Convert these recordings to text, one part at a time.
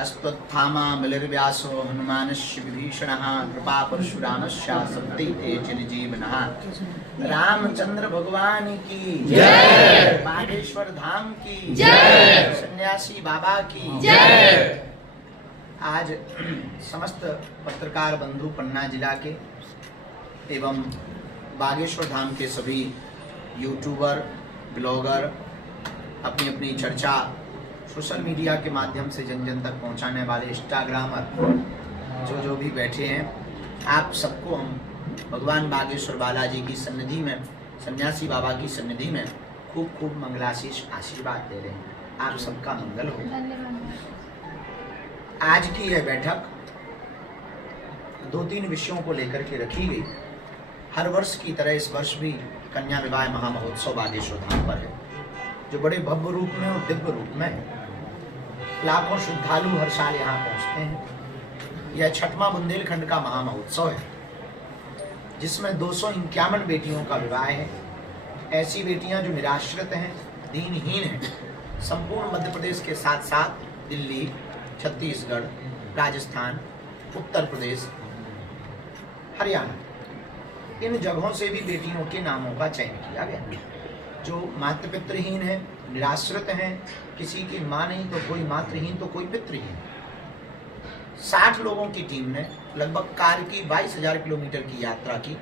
अस्तत्थामा बलिर्व्यासो हनुमानस्य विभीषणः कृपा परशुरामस्य सप्तैते चिरजीवनः। रामचंद्र भगवान की जय, बागेश्वर धाम की जय, सन्यासी बाबा की जय। आज समस्त पत्रकार बंधु पन्ना जिला के एवं बागेश्वर धाम के सभी यूट्यूबर, ब्लॉगर अपनी अपनी चर्चा सोशल मीडिया के माध्यम से जन जन तक पहुंचाने वाले इंस्टाग्रामर जो भी बैठे हैं, आप सबको हम भगवान बागेश्वर बालाजी की सन्निधि में, सन्यासी बाबा की सन्निधि में खूब खूब मंगलाशीष आशीर्वाद दे रहे हैं। आप सबका मंगल हो। आज की यह बैठक 2-3 विषयों को लेकर के रखी गई। हर वर्ष की तरह इस वर्ष भी कन्या विवाह महामहोत्सव बागेश्वर धाम पर है, जो बड़े भव्य रूप में और दिव्य रूप में है। लाखों श्रद्धालु हर साल यहाँ पहुँचते हैं। यह 6वां बुंदेलखंड का महामहोत्सव है, जिसमें 251 बेटियों का विवाह है। ऐसी बेटियां जो निराश्रित हैं, दीनहीन हैं, संपूर्ण मध्य प्रदेश के साथ साथ दिल्ली, छत्तीसगढ़, राजस्थान, उत्तर प्रदेश, हरियाणा, इन जगहों से भी बेटियों के नामों का चयन किया गया। जो मातृ पितृहीन है, निराश्रित हैं, किसी की माँ नहीं तो कोई मातृहीन तो कोई पितृहीन। 60 लोगों की टीम ने लगभग कार की 22,000 किलोमीटर की यात्रा की।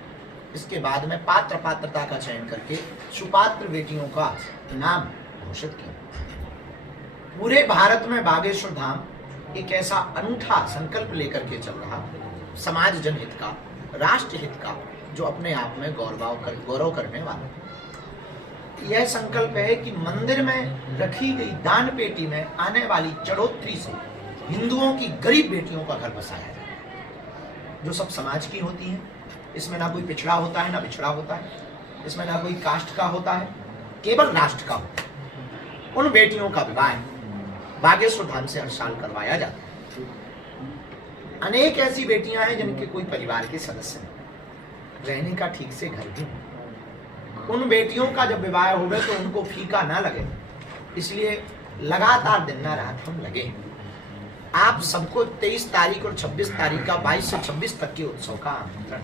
इसके बाद में पात्रता का चयन करके सुपात्र बेटियों का नाम घोषित किया। पूरे भारत में बागेश्वर धाम एक ऐसा अनूठा संकल्प लेकर के चल रहा, समाज जनहित का, राष्ट्र हित का, जो अपने आप में गौरव करने वाला। यह संकल्प है कि मंदिर में रखी गई दान पेटी में आने वाली चढ़ोतरी से हिंदुओं की गरीब बेटियों का घर बसाया जाए, जो सब समाज की होती हैं। इसमें ना कोई पिछड़ा होता है, ना पिछड़ा होता है, इसमें ना कोई कास्ट का होता है, केवल राष्ट्र का होता है। उन बेटियों का विवाह बागेश्वर धाम से हर साल करवाया जाता है। अनेक ऐसी बेटियां हैं जिनके कोई परिवार के सदस्य नहीं, रहने का ठीक से घर भी नहीं। उन बेटियों का जब विवाह हो गए तो उनको फीका ना लगे, इसलिए लगातार दिन रात हम लगे। आप सबको 23 तारीख और 26 तारीख का 22 से 26 तक के उत्सव का आमंत्रण।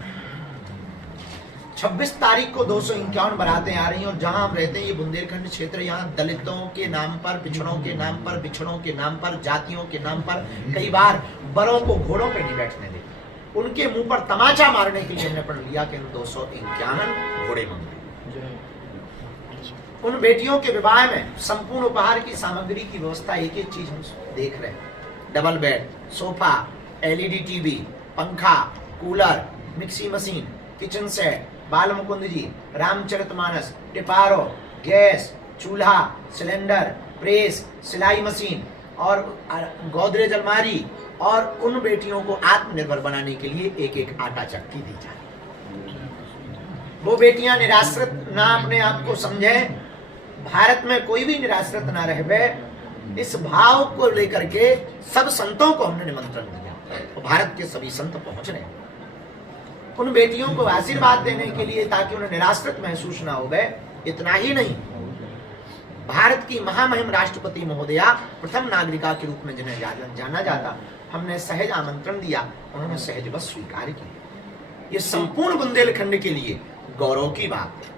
26 तारीख को 251 बारातें आ रही हैं और जहां हम रहते हैं ये बुंदेलखंड क्षेत्र, यहाँ दलितों के नाम पर, पिछड़ों के नाम पर, बिछड़ों के नाम पर, जातियों के नाम पर कई बार बड़ों को घोड़ों पे नहीं बैठने देते। उनके मुंह पर तमाचा मारने के लिए हमने पढ़ लिया कि 251 घोड़े मंगे। उन बेटियों के विवाह में संपूर्ण उपहार की सामग्री की व्यवस्था, एक एक चीज हम देख रहे हैं। Double bed, sofa, LED TV, पंखा, cooler, mixie machine, kitchen set, Bal Mukund ji, Ramcharitmanas, टिपारो, गैस, चूल्हा, सिलेंडर, प्रेस, सिलाई मशीन और गोदरेज अलमारी, और उन बेटियों को आत्मनिर्भर बनाने के लिए एक एक आटा चक्की दी जाए। वो बेटियां निराश्रित ना अपने आप को समझे, भारत में कोई भी निराश्रित ना रहे, इस भाव को लेकर के सब संतों को हमने निमंत्रण दिया और भारत के सभी संत पहुंच रहे हैं उन बेटियों को आशीर्वाद देने के लिए, ताकि उन्हें निराश्रित महसूस ना हो गए। इतना ही नहीं, भारत की महामहिम राष्ट्रपति महोदया, प्रथम नागरिका के रूप में जिन्हें जाना जाता, हमने सहज आमंत्रण दिया, उन्होंने सहज बस स्वीकार किया। ये संपूर्ण बुंदेलखंड के लिए गौरव की बात है,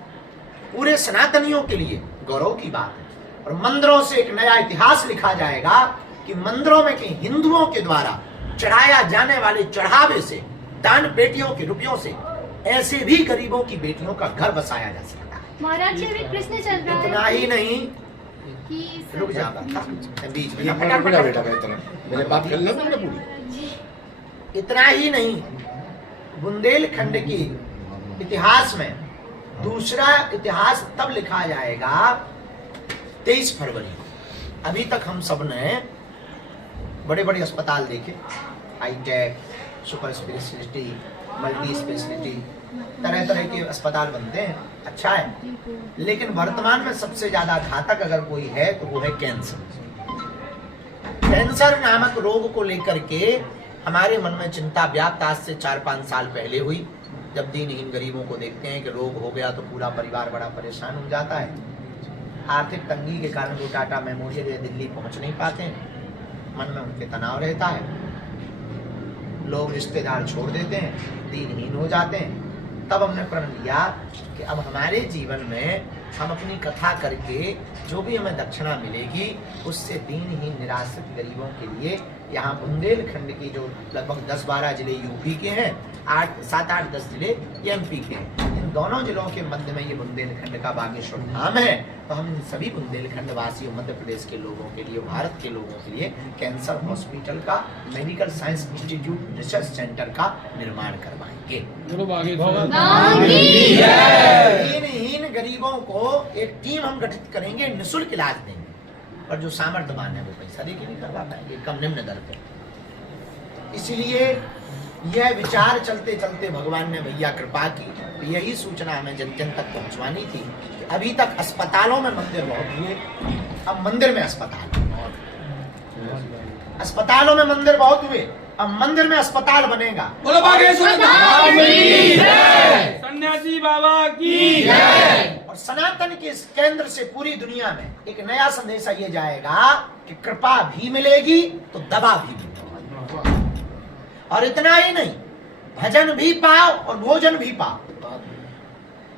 पूरे सनातनियों के लिए गौरव की बात है। और मंदिरों से एक नया इतिहास लिखा जाएगा कि मंदिरों में कि हिंदुओं के द्वारा चढ़ाया जाने वाले चढ़ावे से, दान पेटियों के रुपयों से ऐसे भी गरीबों की बेटियों का घर बसाया जा सकता है। महाराज जी, अभी प्रश्न चल रहा है। इतना ही नहीं, रुक जा बीच में, इतना ही नहीं, बुंदेलखंड की इतिहास में दूसरा इतिहास तब लिखा जाएगा 23 फरवरी को। अभी तक हम सब ने बड़े बड़े अस्पताल देखे, hi tech, super speciality, multi speciality, तरह तरह के अस्पताल बनते हैं, अच्छा है। लेकिन वर्तमान में सबसे ज्यादा घातक अगर कोई है तो वो है कैंसर। कैंसर नामक रोग को लेकर के हमारे मन में चिंता व्याप्त आज से 4-5 साल पहले हुई, जब दीनहीन गरीबों को देखते हैं कि रोग हो गया तो पूरा परिवार बड़ा परेशान हो जाता है। आर्थिक तंगी के कारण वो टाटा मेमोरियल या दिल्ली पहुंच नहीं पाते हैं। मन में उनके तनाव रहता है, लोग रिश्तेदार छोड़ देते हैं, दीनहीन हो जाते हैं। तब हमने प्रण लिया कि अब हमारे जीवन में हम अपनी कथा करके जो भी हमें दक्षिणा मिलेगी उससे दीनहीन निराश्रित गरीबों के लिए यहाँ बुंदेलखंड की जो लगभग 10-12 जिले यूपी के हैं, 7-8-10 जिले एमपी के हैं, इन दोनों जिलों के मध्य में ये बुंदेलखंड का बागेश्वर धाम है। तो हम इन सभी बुंदेलखंड वासियों, मध्य प्रदेश के लोगों के लिए, भारत के लोगों के लिए कैंसर हॉस्पिटल का, medical science institute, research centre का निर्माण करवाएंगे। दीनहीन गरीबों को एक टीम हम गठित करेंगे, निःशुल्क इलाज देंगे, और जो सामर्थ्यवान है वो पैसा देके नहीं करवा पाएंगे, कम निम्न दर पे। इसलिए यह विचार चलते चलते भगवान ने भैया कृपा की, तो यही सूचना हमें जन जन तक पहुंचवानी थी कि अभी तक अस्पतालों में मंदिर बहुत हुए, अब मंदिर में अस्पताल, अस्पतालों में मंदिर बहुत हुए, अब मंदिर में अस्पताल बनेगा। बोलो बागेश्वर धाम की जय, सन्यासी बाबा की जय। और सनातन के इस केंद्र से पूरी दुनिया में एक नया संदेशा ये जाएगा कि कृपा भी मिलेगी तो दवा भी मिलेगी, और इतना ही नहीं, भजन भी पाओ और भोजन भी पाओ।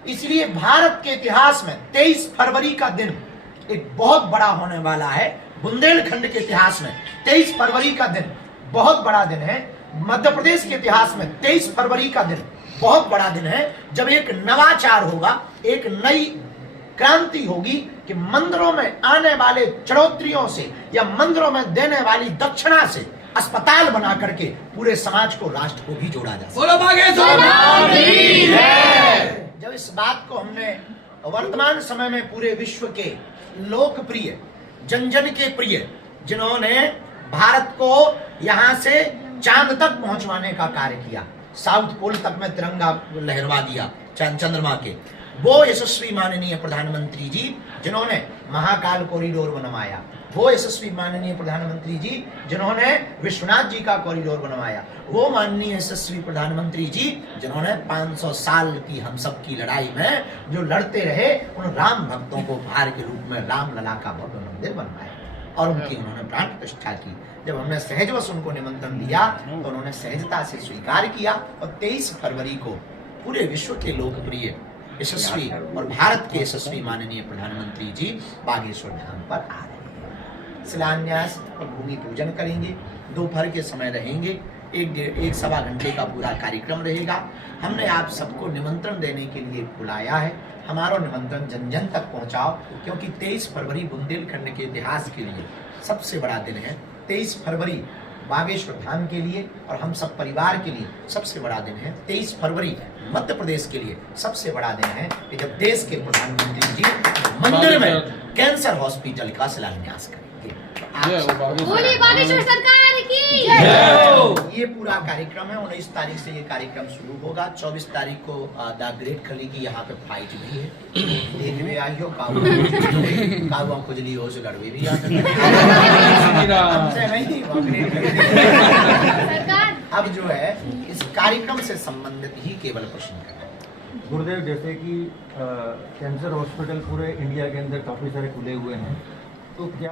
इसलिए भारत के इतिहास में 23 फरवरी का दिन एक बहुत बड़ा होने वाला है। बुंदेलखंड के इतिहास में 23 फरवरी का दिन बहुत बड़ा दिन है। मध्य प्रदेश के इतिहास में 23 फरवरी का दिन बहुत बड़ा दिन है, जब एक नवाचार होगा, एक नई क्रांति होगी कि मंदिरों में आने वाले चढ़ोत्रियों से या मंदिरों में देने वाली दक्षिणा से अस्पताल बना करके पूरे समाज को, राष्ट्र को भी जोड़ा जा बोलो बागेश्वर धाम की जय। जब इस बात को हमने वर्तमान समय में पूरे विश्व के लोकप्रिय, जन जन के प्रिय, जिन्होंने भारत को यहाँ से चांद तक पहुंचवाने का कार्य किया, साउथ पोल तक में तिरंगा लहरवा दिया चंद्रमा के, वो यशस्वी माननीय प्रधानमंत्री जी जिन्होंने महाकाल कॉरिडोर बनवाया, वो यशस्वी माननीय प्रधानमंत्री जी जिन्होंने विश्वनाथ जी का कॉरिडोर बनवाया, वो माननीय यशस्वी प्रधानमंत्री जी जिन्होंने 500 साल की हम सब की लड़ाई में जो लड़ते रहे, उन राम भक्तों को उपहार के रूप में रामलला का भव्य मंदिर बनवाया और उनकी उन्होंने प्राण प्रतिष्ठा की। जब हमने सहजवश उनको निमंत्रण दिया तो उन्होंने सहजता से स्वीकार किया, और 23 फरवरी को पूरे विश्व के लोकप्रिय, यशस्वी और भारत के यशस्वी माननीय प्रधानमंत्री जी बागेश्वर धाम पर आ रहे हैं। शिलान्यास और भूमि पूजन करेंगे, दोपहर के समय रहेंगे, 1-1.25 घंटे का पूरा कार्यक्रम रहेगा। हमने आप सबको निमंत्रण देने के लिए बुलाया है, हमारा निमंत्रण जन जन तक पहुंचाओ, क्योंकि 23 फरवरी बुंदेलखंड के इतिहास के लिए सबसे बड़ा दिन है। 23 फरवरी बागेश्वर धाम के लिए और हम सब परिवार के लिए सबसे बड़ा दिन है। 23 फरवरी मध्य प्रदेश के लिए सबसे बड़ा दिन है कि जब देश के प्रधानमंत्री जी मंदिर में कैंसर हॉस्पिटल का शिलान्यास करेंगे। बोलिए बागेश्वर सरकार की ये पूरा कार्यक्रम है। 19 तारीख से ये कार्यक्रम शुरू होगा। 24 तारीख को द ग्रेट खली की यहाँ पे फाइट भी है, देख में आई हो, काबुआ खुजली हो से गड़बे भी सरकार। अब जो है इस कार्यक्रम से संबंधित ही केवल प्रश्न है। गुरुदेव, जैसे कि कैंसर हॉस्पिटल पूरे इंडिया के अंदर काफी सारे खुले हुए हैं, तो क्या